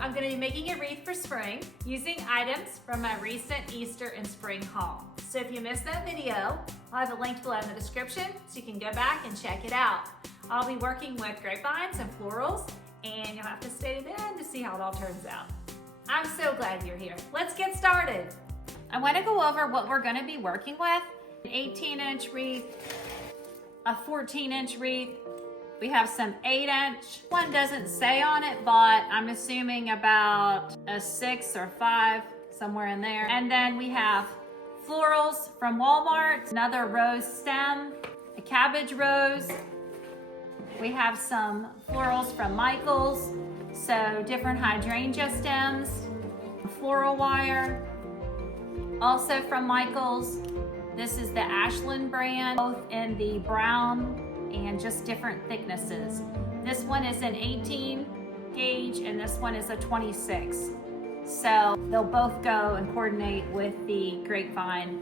I'm going to be making a wreath for spring using items from my recent Easter and spring haul. So if you missed that video, I'll have a link below in the description so you can go back and check it out. I'll be working with grapevines and florals, and you'll have to stay to the end to see how it all turns out. I'm so glad you're here. Let's get started. I want to go over what we're going to be working with. An 18-inch wreath, a 14-inch wreath. We have some 8-inch. One doesn't say on it, but I'm assuming about a 6 or 5, somewhere in there. And then we have florals from Walmart, another rose stem, a cabbage rose. We have some florals from Michael's, so different hydrangea stems, floral wire, also from Michael's. This is the Ashland brand, both in the brown and just different thicknesses. This one is an 18 gauge and this one is a 26. So they'll both go and coordinate with the grapevine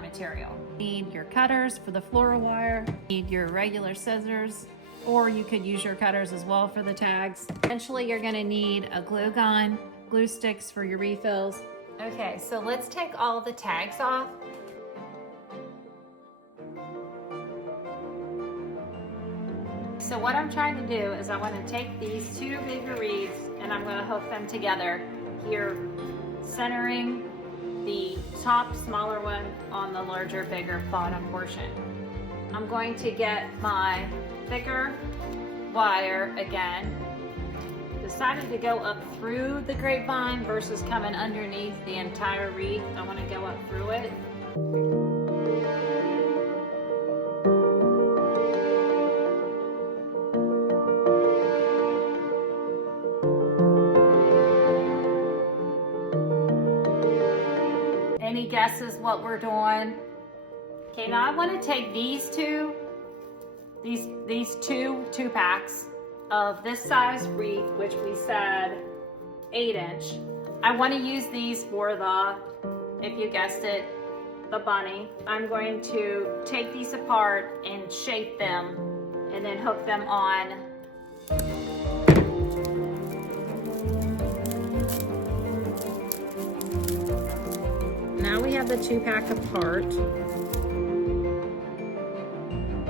material. You need your cutters for the floral wire, you need your regular scissors, or you could use your cutters as well for the tags. Eventually you're gonna need a glue gun, glue sticks for your refills. Okay, so let's take all the tags off. So what I'm trying to do is I want to take these two bigger wreaths and I'm going to hook them together here, centering the top smaller one on the larger, bigger bottom portion. I'm going to get my thicker wire again. Decided to go up through the grapevine versus coming underneath the entire wreath. I want to go up through it. Any guesses what we're doing? Okay, now I want to take these two packs of this size wreath, which we said 8-inch. I want to use these for the, if you guessed it, the bunny. I'm going to take these apart and shape them and then hook them on. Now we have the 2-pack apart.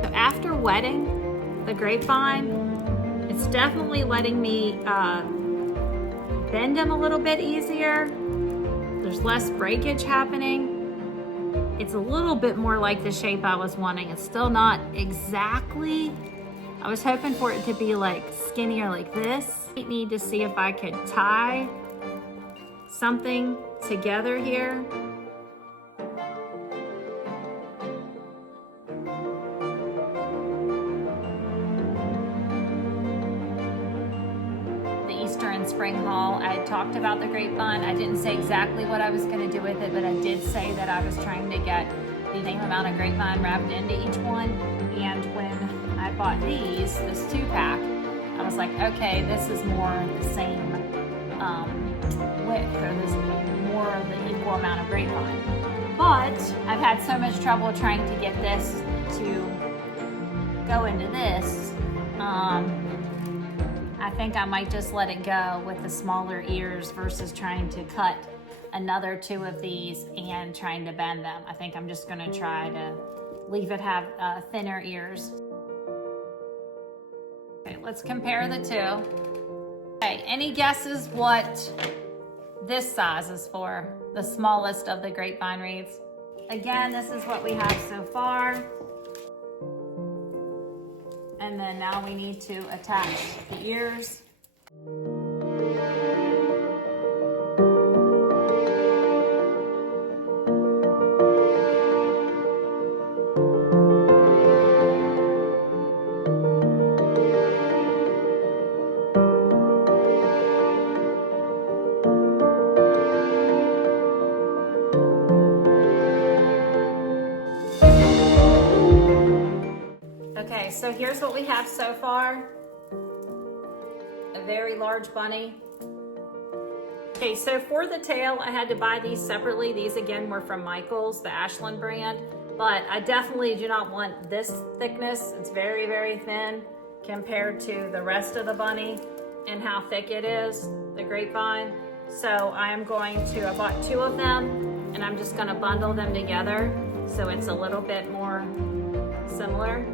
So after wetting the grapevine, it's definitely letting me bend them a little bit easier. There's less breakage happening. It's a little bit more like the shape I was wanting. It's still not exactly. I was hoping for it to be like skinnier like this. I need to see if I could tie something together here. Easter and spring haul, I had talked about the grapevine. I didn't say exactly what I was going to do with it, but I did say that I was trying to get the same amount of grapevine wrapped into each one. And when I bought this 2-pack, I was like, okay, this is more the same width, or this is more of the equal amount of grapevine. But I've had so much trouble trying to get this to go into this. I think I might just let it go with the smaller ears versus trying to cut another 2 of these and trying to bend them. I think I'm just going to try to leave it have thinner ears. Okay, let's compare the 2. Okay, any guesses what this size is for? The smallest of the grapevine wreaths. Again, this is what we have so far. And then now we need to attach the ears. Okay, so here's what we have so far. A very large bunny. Okay, so for the tail, I had to buy these separately. These again were from Michaels, the Ashland brand, but I definitely do not want this thickness. It's very, very thin compared to the rest of the bunny and how thick it is, the Grapevine. So I bought 2 of them and I'm just gonna bundle them together so it's a little bit more similar.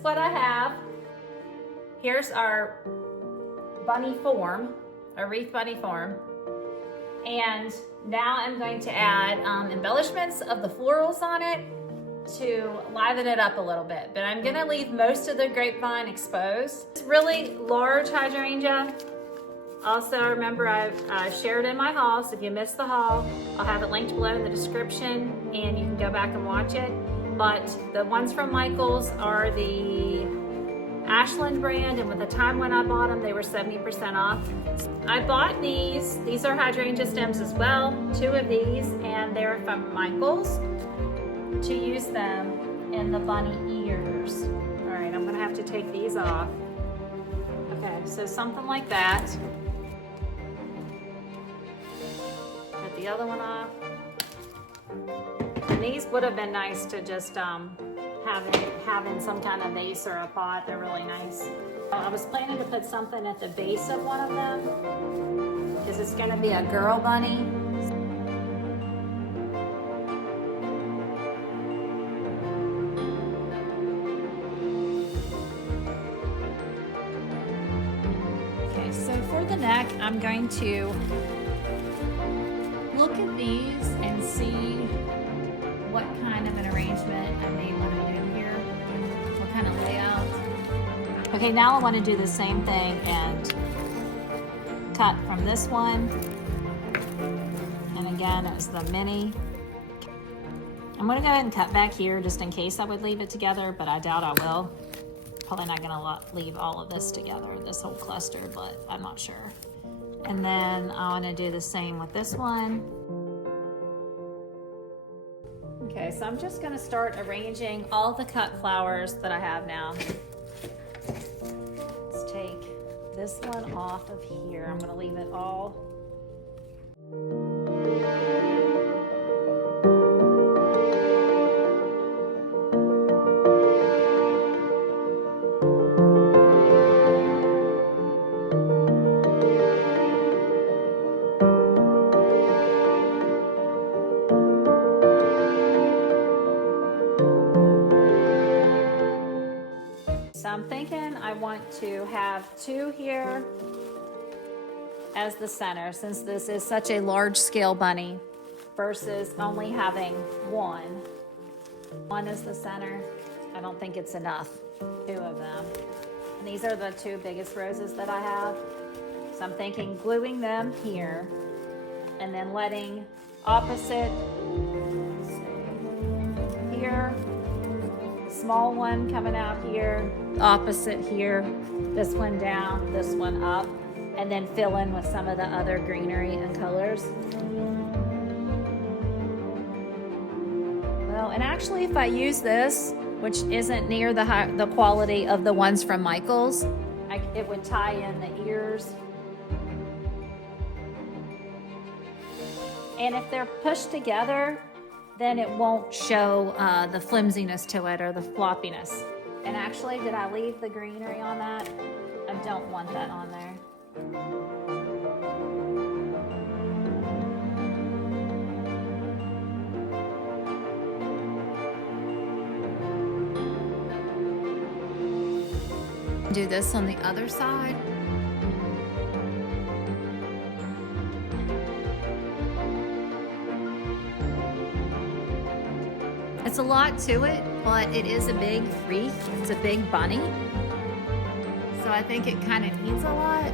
What I have, here's our bunny form, a wreath bunny form. And now I'm going to add embellishments of the florals on it to liven it up a little bit. But I'm gonna leave most of the grapevine exposed. It's really large hydrangea. Also, remember I shared in my haul, so if you missed the haul, I'll have it linked below in the description and you can go back and watch it. But the ones from Michaels are the Ashland brand, and with the time when I bought them, they were 70% off. I bought these. These are hydrangea stems as well, 2 of these, and they're from Michaels, to use them in the bunny ears. All right, I'm gonna have to take these off. Okay, so something like that. Put the other one off. And these would have been nice to just have in some kind of vase or a pot. They're really nice. I was planning to put something at the base of one of them because it's going to be a girl bunny. Okay, so for the neck, I'm going to look at these and see what kind of an arrangement I may want to do here, what kind of layout. Okay, now I want to do the same thing and cut from this one. And again, it was the mini. I'm going to go ahead and cut back here just in case I would leave it together, but I doubt I will. Probably not going to leave all of this together, this whole cluster, but I'm not sure. And then I want to do the same with this one. Okay, so I'm just going to start arranging all the cut flowers that I have now. Let's take this one off of here. I'm going to leave it all. So I'm thinking I want to have 2 here as the center, since this is such a large scale bunny versus only having 1. 1 is the center. I don't think it's enough, 2 of them. And these are the 2 biggest roses that I have. So I'm thinking gluing them here and then letting opposite here, small one coming out here, opposite here, this one down, this one up, and then fill in with some of the other greenery and colors. Well, and actually if I use this, which isn't near the quality of the ones from Michaels, it would tie in the ears. And if they're pushed together, then it won't show the flimsiness to it or the floppiness. And actually, did I leave the greenery on that? I don't want that on there. Do this on the other side. It's a lot to it, but it is a big wreath. It's a big bunny. So I think it kind of needs a lot.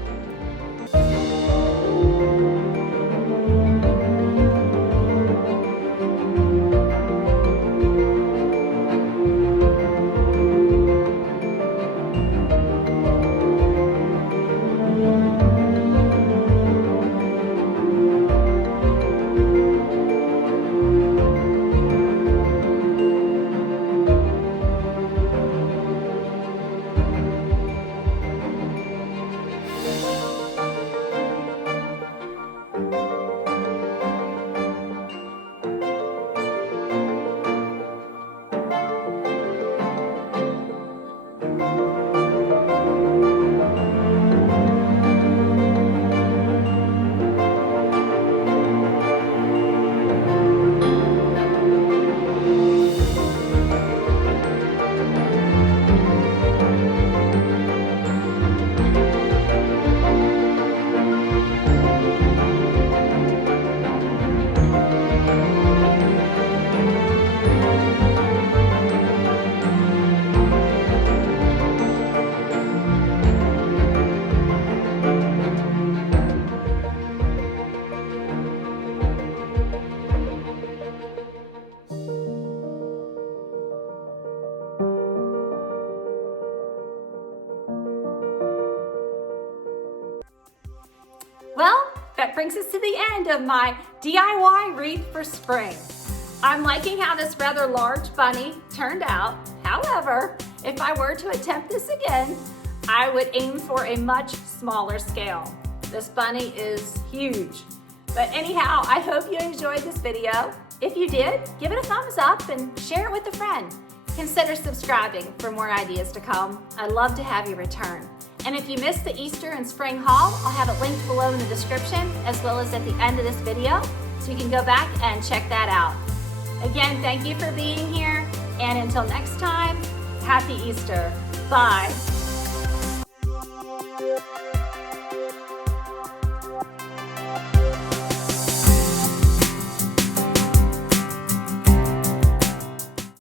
that brings us to the end of my DIY wreath for spring. I'm liking how this rather large bunny turned out. However, if I were to attempt this again, I would aim for a much smaller scale. This bunny is huge. But anyhow, I hope you enjoyed this video. If you did, give it a thumbs up and share it with a friend. Consider subscribing for more ideas to come. I'd love to have you return. And if you missed the Easter and Spring haul, I'll have it linked below in the description as well as at the end of this video, so you can go back and check that out. Again, thank you for being here, and until next time, happy Easter. Bye.